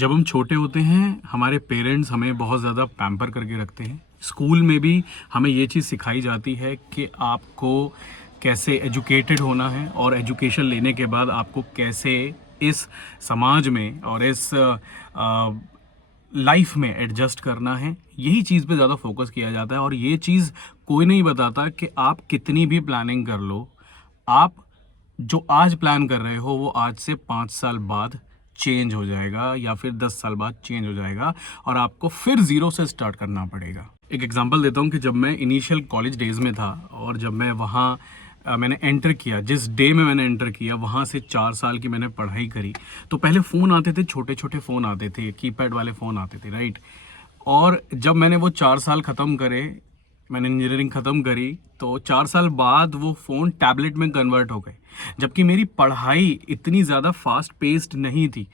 जब हम छोटे होते हैं हमारे पेरेंट्स हमें बहुत ज़्यादा पैम्पर करके रखते हैं। स्कूल में भी हमें ये चीज़ सिखाई जाती है कि आपको कैसे एजुकेटेड होना है और एजुकेशन लेने के बाद आपको कैसे इस समाज में और इस लाइफ में एडजस्ट करना है। यही चीज़ पे ज़्यादा फोकस किया जाता है और ये चीज़ कोई नहीं बताता कि आप कितनी भी प्लानिंग कर लो, आप जो आज प्लान कर रहे हो वो आज से 5 साल बाद चेंज हो जाएगा या फिर 10 साल बाद चेंज हो जाएगा और आपको फिर ज़ीरो से स्टार्ट करना पड़ेगा। एक एग्जांपल देता हूँ कि जब मैं इनिशियल कॉलेज डेज़ में था और जब मैं वहाँ मैंने एंटर किया, जिस डे में मैंने एंटर किया वहाँ से 4 साल की मैंने पढ़ाई करी। तो पहले फ़ोन आते थे, छोटे छोटे फ़ोन आते थे, कीपैड वाले फ़ोन आते थे, राइट। और जब मैंने वो 4 साल ख़त्म करे, मैंने इंजीनियरिंग ख़त्म करी, तो 4 साल बाद वो फ़ोन टैबलेट में कन्वर्ट हो गए। जबकि मेरी पढ़ाई इतनी ज़्यादा फास्ट पेस्ड नहीं थी।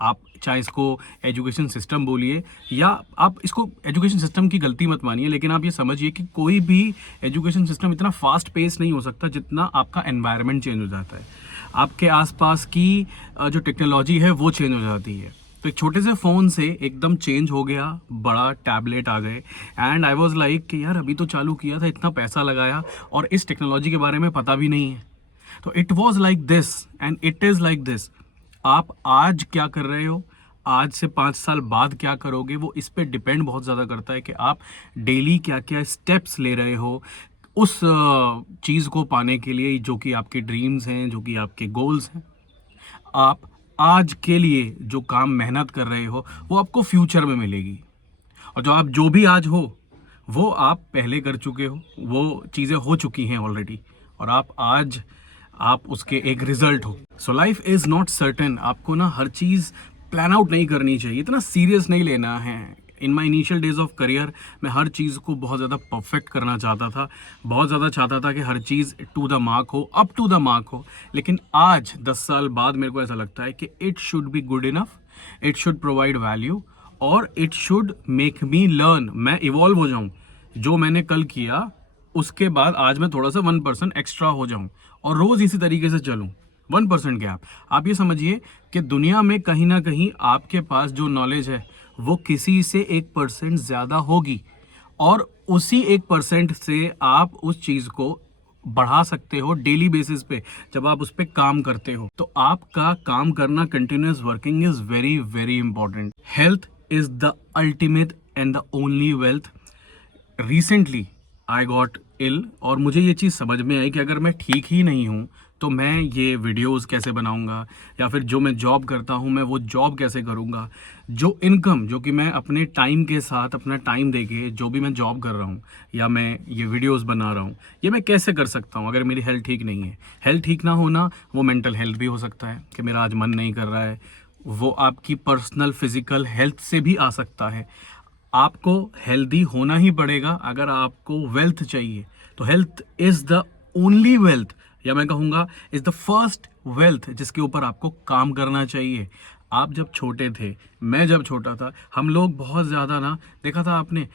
आप चाहे इसको एजुकेशन सिस्टम बोलिए या आप इसको एजुकेशन सिस्टम की गलती मत मानिए, लेकिन आप ये समझिए कि कोई भी एजुकेशन सिस्टम इतना फास्ट पेस नहीं हो सकता जितना आपका एनवायरनमेंट चेंज हो जाता है, आपके आसपास की जो टेक्नोलॉजी है वो चेंज हो जाती है। तो एक छोटे से फ़ोन से एकदम चेंज हो गया, बड़ा टैबलेट आ गए एंड आई वाज लाइक कि यार अभी तो चालू किया था, इतना पैसा लगाया और इस टेक्नोलॉजी के बारे में पता भी नहीं है। तो it was like this and it is like this. आप आज क्या कर रहे हो, आज से 5 साल बाद क्या करोगे, वो इस पे डिपेंड बहुत ज़्यादा करता है कि आप डेली क्या क्या स्टेप्स ले रहे हो उस चीज़ को पाने के लिए जो कि आपके ड्रीम्स हैं, जो कि आपके गोल्स हैं। आप आज के लिए जो काम मेहनत कर रहे हो वो आपको फ्यूचर में मिलेगी और जो भी आज हो वो आप पहले कर चुके हो, वो चीज़ें हो चुकी हैं ऑलरेडी और आप उसके एक रिजल्ट हो। So life is not certain. आपको ना हर चीज़ प्लान आउट नहीं करनी चाहिए, इतना सीरियस नहीं लेना है। In my initial days of career मैं हर चीज़ को बहुत ज़्यादा परफेक्ट करना चाहता था, बहुत ज़्यादा चाहता था कि हर चीज़ टू द मार्क हो, अप टू द मार्क हो। लेकिन आज 10 साल बाद मेरे को ऐसा लगता है कि it should be good enough, it should provide value और it should make me learn. मैं इवॉल्व हो जाऊँ, जो मैंने कल किया उसके बाद आज मैं थोड़ा सा 1% एक्स्ट्रा हो जाऊं और रोज इसी तरीके से चलूं। 1% गैप। आप ये समझिए कि दुनिया में कहीं ना कहीं आपके पास जो नॉलेज है वो किसी से 1% ज़्यादा होगी और उसी 1% से आप उस चीज़ को बढ़ा सकते हो डेली बेसिस पे जब आप उस पर काम करते हो। तो आपका काम करना, continuous working is very very important. Health is the ultimate and the only wealth. Recently I got ill और मुझे ये चीज़ समझ में आई कि अगर मैं ठीक ही नहीं हूँ तो मैं ये वीडियोस कैसे बनाऊँगा या फिर जो मैं जॉब करता हूँ मैं वो जॉब कैसे करूँगा। जो इनकम जो कि मैं अपने टाइम के साथ अपना टाइम देके जो भी मैं जॉब कर रहा हूँ या मैं ये वीडियोस बना रहा हूँ ये मैं कैसे कर सकता हूँ अगर मेरी हेल्थ ठीक नहीं है। हेल्थ ठीक ना होना वो मेंटल हेल्थ भी हो सकता है कि मेरा आज मन नहीं कर रहा है, वो आपकी पर्सनल फिजिकल हेल्थ से भी आ सकता है। आपको हेल्दी होना ही पड़ेगा अगर आपको वेल्थ चाहिए। तो health is the only wealth, या मैं कहूँगा इज़ द फर्स्ट वेल्थ जिसके ऊपर आपको काम करना चाहिए। आप जब छोटे थे, मैं जब छोटा था, हम लोग बहुत ज़्यादा ना, देखा था आपने,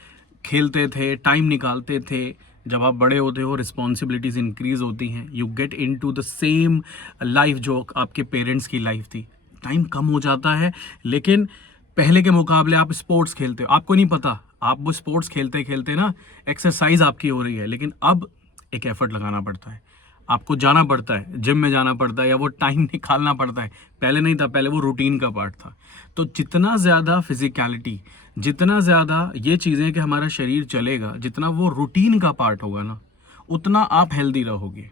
खेलते थे, टाइम निकालते थे। जब आप बड़े होते हो रिस्पॉन्सिबिलिटीज़ इंक्रीज होती हैं, you get into the same life जो आपके पेरेंट्स की लाइफ थी। टाइम कम हो जाता है लेकिन पहले के मुकाबले आप स्पोर्ट्स खेलते हो, आपको नहीं पता, आप वो स्पोर्ट्स खेलते खेलते ना एक्सरसाइज आपकी हो रही है, लेकिन अब एक एफर्ट लगाना पड़ता है, आपको जाना पड़ता है, जिम में जाना पड़ता है या वो टाइम निकालना पड़ता है। पहले नहीं था, पहले वो रूटीन का पार्ट था। तो जितना ज़्यादा फिजिकलिटी, जितना ज़्यादा ये चीज़ें कि हमारा शरीर चलेगा, जितना वो रूटीन का पार्ट होगा ना, उतना आप हेल्दी रहोगे।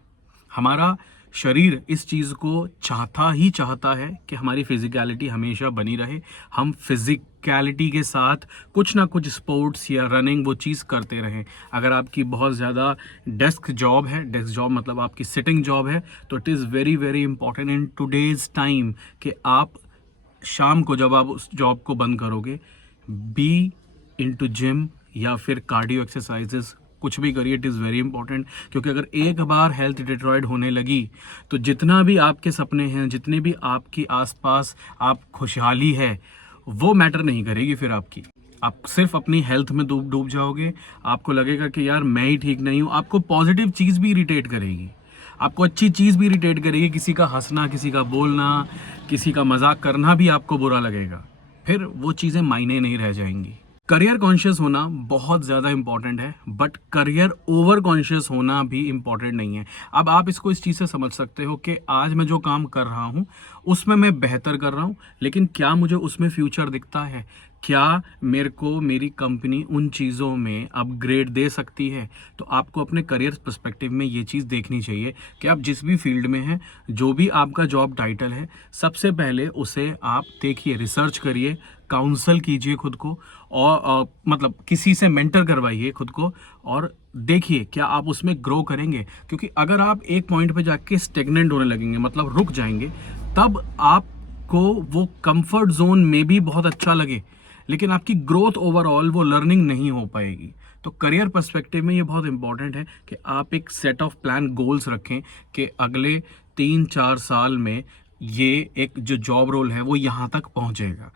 हमारा शरीर इस चीज़ को चाहता है कि हमारी फिजिकलिटी हमेशा बनी रहे। हम फिजिकलिटी के साथ कुछ ना कुछ स्पोर्ट्स या रनिंग वो चीज़ करते रहें। अगर आपकी बहुत ज़्यादा डेस्क जॉब है, डेस्क जॉब मतलब आपकी सिटिंग जॉब है, तो it is very very important in today's time कि आप शाम को जब आप उस जॉब को बंद करोगे, बी इनटू जिम या फिर कार्डियो एक्सरसाइजेस, कुछ भी करिए। इट इज़ वेरी इंपॉर्टेंट, क्योंकि अगर एक बार हेल्थ डिट्रॉयड होने लगी तो जितना भी आपके सपने हैं, जितने भी आपकी आसपास आप खुशहाली है, वो मैटर नहीं करेगी। फिर आप सिर्फ अपनी हेल्थ में डूब जाओगे। आपको लगेगा कि यार मैं ही ठीक नहीं हूँ। आपको पॉजिटिव चीज़ भी इरिटेट करेगी, आपको अच्छी चीज़ भी इरिटेट करेगी। किसी का हंसना, किसी का बोलना, किसी का मजाक करना भी आपको बुरा लगेगा। फिर वो चीज़ें मायने नहीं रह जाएंगी। करियर कॉन्शियस होना बहुत ज़्यादा इंपॉर्टेंट है, बट करियर ओवर कॉन्शियस होना भी इंपॉर्टेंट नहीं है। अब आप इसको इस चीज़ से समझ सकते हो कि आज मैं जो काम कर रहा हूँ उसमें मैं बेहतर कर रहा हूँ, लेकिन क्या मुझे उसमें फ्यूचर दिखता है? क्या मेरे को मेरी कंपनी उन चीज़ों में अपग्रेड दे सकती है? तो आपको अपने करियर पर्सपेक्टिव में ये चीज़ देखनी चाहिए कि आप जिस भी फील्ड में हैं, जो भी आपका जॉब टाइटल है, सबसे पहले उसे आप देखिए, रिसर्च करिए, काउंसल कीजिए खुद को, और मतलब किसी से मेंटर करवाइए खुद को, और देखिए क्या आप उसमें ग्रो करेंगे। क्योंकि अगर आप एक पॉइंट पे जाके स्टेगनेंट होने लगेंगे, मतलब रुक जाएंगे, तब आपको वो कंफर्ट जोन में भी बहुत अच्छा लगे, लेकिन आपकी ग्रोथ ओवरऑल, वो लर्निंग नहीं हो पाएगी। तो करियर पर्सपेक्टिव में ये बहुत इंपॉर्टेंट है कि आप एक सेट ऑफ प्लान गोल्स रखें कि अगले 3-4 साल में ये एक जो जॉब रोल है वो यहाँ तक पहुँचेगा।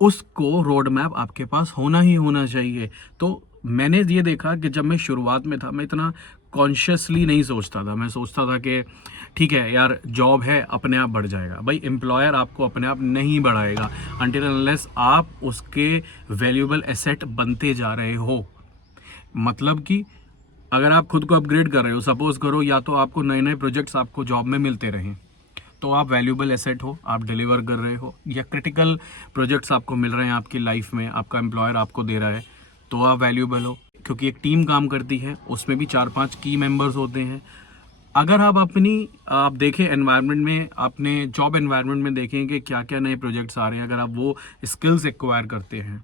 उसको रोड मैप आपके पास होना ही होना चाहिए। तो मैंने ये देखा कि जब मैं शुरुआत में था, मैं इतना कॉन्शियसली नहीं सोचता था। मैं सोचता था कि ठीक है यार, जॉब है, अपने आप बढ़ जाएगा। भाई एम्प्लॉयर आपको अपने आप नहीं बढ़ाएगा अनटिल अनलेस आप उसके वैल्यूएबल एसेट बनते जा रहे हो। मतलब कि अगर आप खुद को अपग्रेड कर रहे हो, सपोज करो, या तो आपको नए नए प्रोजेक्ट्स आपको जॉब में मिलते रहें, तो आप वैल्यूएबल एसेट हो, आप डिलीवर कर रहे हो, या क्रिटिकल प्रोजेक्ट्स आपको मिल रहे हैं आपकी लाइफ में, आपका एम्प्लॉयर आपको दे रहा है, तो आप वैल्यूएबल हो। क्योंकि एक टीम काम करती है, उसमें भी 4-5 की मेंबर्स होते हैं। अगर आप देखें एनवायरनमेंट में, अपने जॉब एनवायरनमेंट में देखें कि क्या क्या नए प्रोजेक्ट्स आ रहे हैं, अगर आप वो स्किल्स एक्वायर करते हैं,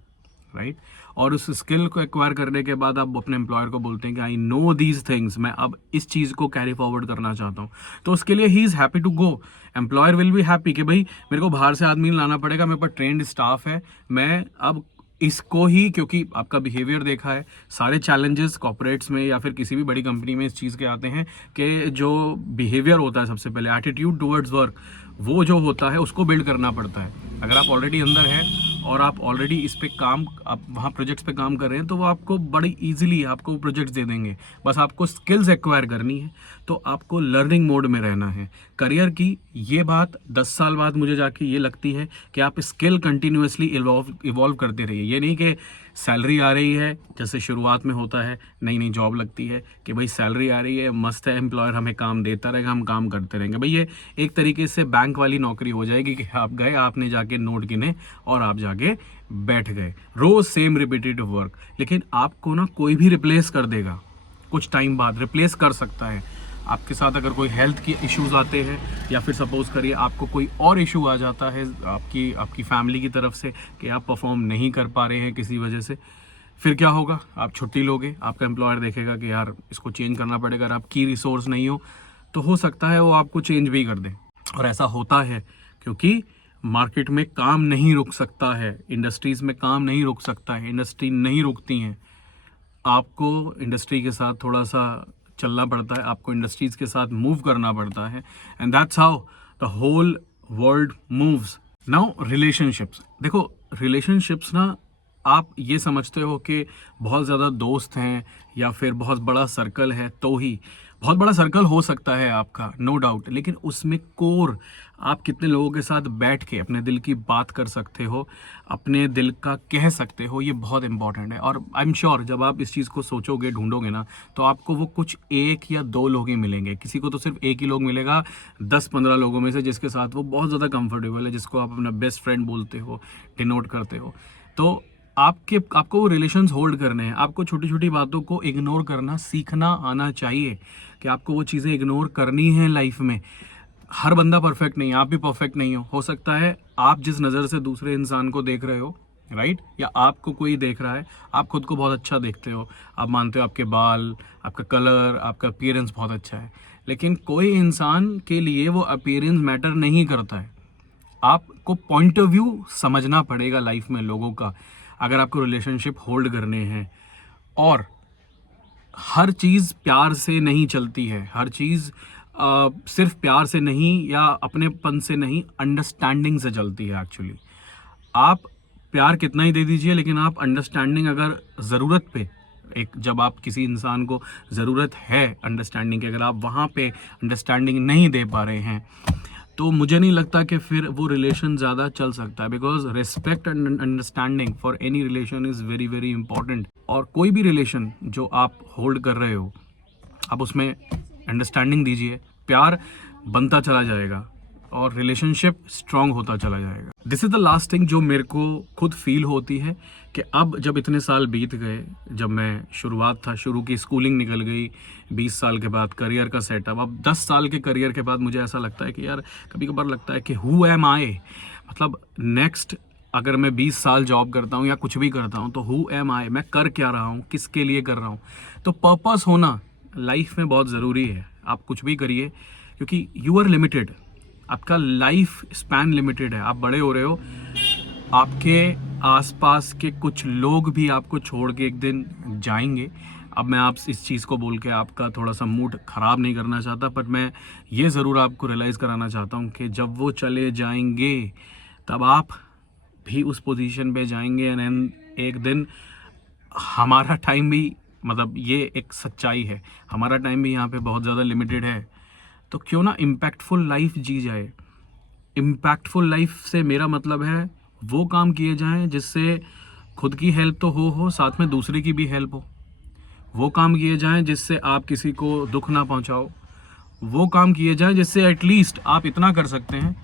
राइट, और उस स्किल को एक्वायर करने के बाद आप अपने एम्प्लॉयर को बोलते हैं कि आई नो दीज थिंग्स, मैं अब इस चीज़ को कैरी फॉरवर्ड करना चाहता हूँ, तो उसके लिए he is happy to go. Employer will be happy कि भाई मेरे को बाहर से आदमी लाना पड़ेगा, मेरे पास ट्रेंड स्टाफ है, मैं अब इसको ही, क्योंकि आपका बिहेवियर देखा है, सारे चैलेंजेस कॉर्पोरेट्स में या फिर किसी भी बड़ी कंपनी में इस चीज़ के आते हैं कि जो बिहेवियर होता है, सबसे पहले एटीट्यूड टुवर्ड्स वर्क, वो जो होता है उसको बिल्ड करना पड़ता है। अगर आप ऑलरेडी अंदर हैं और आप ऑलरेडी इस पे काम, आप वहाँ प्रोजेक्ट्स पे काम कर रहे हैं, तो वो आपको बड़ी इजीली आपको प्रोजेक्ट्स दे देंगे। बस आपको स्किल्स एक्वायर करनी है, तो आपको लर्निंग मोड में रहना है। करियर की ये बात 10 साल बाद मुझे जाके ये लगती है कि आप स्किल कंटिन्यूसली इवॉल्व करते रहिए। ये नहीं कि सैलरी आ रही है, जैसे शुरुआत में होता है, नई नई जॉब लगती है कि भाई सैलरी आ रही है, मस्त है, एम्प्लॉयर हमें काम देता रहेगा, हम काम करते रहेंगे। भाई ये एक तरीके से बैंक वाली नौकरी हो जाएगी कि आप गए, आपने जाके नोट गिने और आप जाके बैठ गए, रोज सेम रिपीटेटिव वर्क। लेकिन आपको ना कोई भी रिप्लेस कर देगा, कुछ टाइम बाद रिप्लेस कर सकता है। आपके साथ अगर कोई हेल्थ के इश्यूज आते हैं, या फिर सपोज करिए आपको कोई और इशू आ जाता है आपकी फैमिली की तरफ से कि आप परफॉर्म नहीं कर पा रहे हैं किसी वजह से, फिर क्या होगा? आप छुट्टी लोगे, आपका एम्प्लॉयर देखेगा कि यार इसको चेंज करना पड़ेगा। अगर आप की रिसोर्स नहीं हो तो हो सकता है वो आपको चेंज भी कर दे। और ऐसा होता है क्योंकि मार्केट में काम नहीं रुक सकता है, इंडस्ट्रीज में काम नहीं रुक सकता है, इंडस्ट्री नहीं रुकती हैं। आपको इंडस्ट्री के साथ थोड़ा सा चलना पड़ता है, आपको इंडस्ट्रीज के साथ मूव करना पड़ता है, and that's how the whole world moves. Now relationships, देखो रिलेशनशिप्स ना, आप ये समझते हो कि बहुत ज़्यादा दोस्त हैं या फिर बहुत बड़ा सर्कल है, तो ही बहुत बड़ा सर्कल हो सकता है आपका, नो डाउट, लेकिन उसमें कोर आप कितने लोगों के साथ बैठ के अपने दिल की बात कर सकते हो, अपने दिल का कह सकते हो, ये बहुत इंपॉर्टेंट है। और आई एम श्योर जब आप इस चीज़ को सोचोगे, ढूंढोगे ना, तो आपको वो कुछ 1 या 2 लोग ही मिलेंगे। किसी को तो सिर्फ एक ही लोग मिलेगा 10-15 लोगों में से, जिसके साथ वो बहुत ज़्यादा कंफर्टेबल है, जिसको आप अपना बेस्ट फ्रेंड बोलते हो, डिनोट करते हो। तो आपको वो रिलेशंस होल्ड करने हैं। आपको छोटी छोटी बातों को इग्नोर करना सीखना आना चाहिए कि आपको वो चीज़ें इग्नोर करनी है लाइफ में। हर बंदा परफेक्ट नहीं है, आप भी परफेक्ट नहीं हो सकता है आप जिस नज़र से दूसरे इंसान को देख रहे हो, राइट, या आपको कोई देख रहा है, आप खुद को बहुत अच्छा देखते हो, आप मानते हो आपके बाल, आपका कलर, आपका अपीयरेंस बहुत अच्छा है, लेकिन कोई इंसान के लिए वो अपीयरेंस मैटर नहीं करता है। आपको पॉइंट ऑफ व्यू समझना पड़ेगा लाइफ में लोगों का, अगर आपको रिलेशनशिप होल्ड करने हैं। और हर चीज़ प्यार से नहीं चलती है, हर चीज़ सिर्फ प्यार से नहीं या अपनेपन से नहीं, अंडरस्टैंडिंग से चलती है एक्चुअली। आप प्यार कितना ही दे दीजिए, लेकिन आप अंडरस्टैंडिंग अगर ज़रूरत पे, एक जब आप किसी इंसान को ज़रूरत है अंडरस्टैंडिंग की, अगर आप वहाँ पे अंडरस्टैंडिंग नहीं दे पा रहे हैं, तो मुझे नहीं लगता कि फिर वो रिलेशन ज़्यादा चल सकता है, because respect and understanding for any relation is very very important. और कोई भी रिलेशन जो आप होल्ड कर रहे हो, आप उसमें अंडरस्टैंडिंग दीजिए, प्यार बनता चला जाएगा और रिलेशनशिप स्ट्रांग होता चला जाएगा। This is the last thing जो मेरे को खुद फील होती है कि अब जब इतने साल बीत गए, जब मैं शुरू की स्कूलिंग निकल गई, 20 साल के बाद करियर का सेटअप, अब 10 साल के करियर के बाद मुझे ऐसा लगता है कि यार कभी कभार लगता है कि हु एम आई, मतलब नेक्स्ट अगर मैं 20 साल जॉब करता हूँ या कुछ भी करता हूँ तो हु एम आई, मैं कर क्या रहा हूँ, किसके लिए कर रहा हूँ। तो पर्पस होना लाइफ में बहुत ज़रूरी है। आप कुछ भी करिए, क्योंकि यू आर लिमिटेड, आपका लाइफ स्पैन लिमिटेड है, आप बड़े हो रहे हो, आपके आसपास के कुछ लोग भी आपको छोड़ के एक दिन जाएंगे। अब मैं आप इस चीज़ को बोल के आपका थोड़ा सा मूड ख़राब नहीं करना चाहता, पर मैं ये ज़रूर आपको रियलाइज़ कराना चाहता हूँ कि जब वो चले जाएंगे तब आप भी उस पोजीशन पे जाएंगे एंड एक दिन हमारा टाइम भी, मतलब ये एक सच्चाई है, हमारा टाइम भी यहाँ पे बहुत ज़्यादा लिमिटेड है। तो क्यों ना इम्पैक्टफुल लाइफ जी जाए। इम्पैक्टफुल लाइफ से मेरा मतलब है वो काम किए जाएं जिससे खुद की हेल्प तो हो साथ में दूसरे की भी हेल्प हो। वो काम किए जाएं जिससे आप किसी को दुख ना पहुंचाओ। वो काम किए जाएं जिससे एटलीस्ट आप इतना कर सकते हैं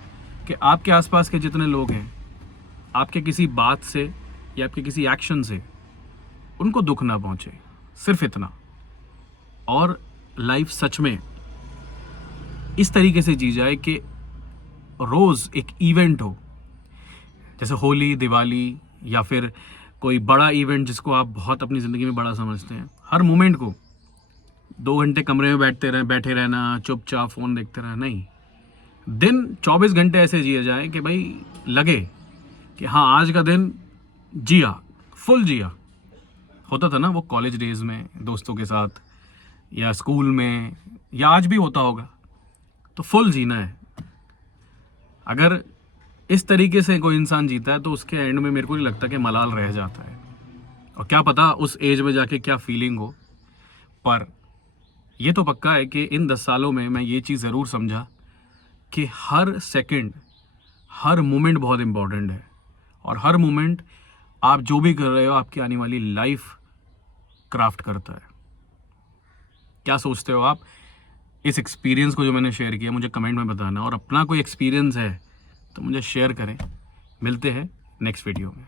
कि आपके आसपास के जितने लोग हैं, आपके किसी बात से या आपके किसी एक्शन से उनको दुख ना पहुंचे, सिर्फ इतना। और लाइफ सच में इस तरीके से जी जाए कि रोज़ एक इवेंट हो, जैसे होली, दिवाली या फिर कोई बड़ा इवेंट जिसको आप बहुत अपनी ज़िंदगी में बड़ा समझते हैं। हर मोमेंट को 2 घंटे कमरे में बैठे रहना, चुपचाप फ़ोन देखते रहना नहीं। दिन 24 घंटे ऐसे जिए जाए कि भाई लगे कि हाँ आज का दिन जिया, फुल जिया। होता था ना वो कॉलेज डेज में दोस्तों के साथ, या स्कूल में, या आज भी होता होगा। तो फुल जीना है। अगर इस तरीके से कोई इंसान जीता है तो उसके एंड में मेरे को नहीं लगता कि मलाल रह जाता है। और क्या पता उस एज में जाके क्या फीलिंग हो। पर ये तो पक्का है कि इन 10 सालों में मैं ये चीज़ ज़रूर समझा कि हर सेकंड, हर मोमेंट बहुत इम्पॉर्टेंट है। और हर मोमेंट आप जो भी कर रहे हो आपकी आने वाली लाइफ क्राफ्ट करता है। क्या सोचते हो आप? इस एक्सपीरियंस को जो मैंने शेयर किया मुझे कमेंट में बताना, और अपना कोई एक्सपीरियंस है तो मुझे शेयर करें। मिलते हैं नेक्स्ट वीडियो में।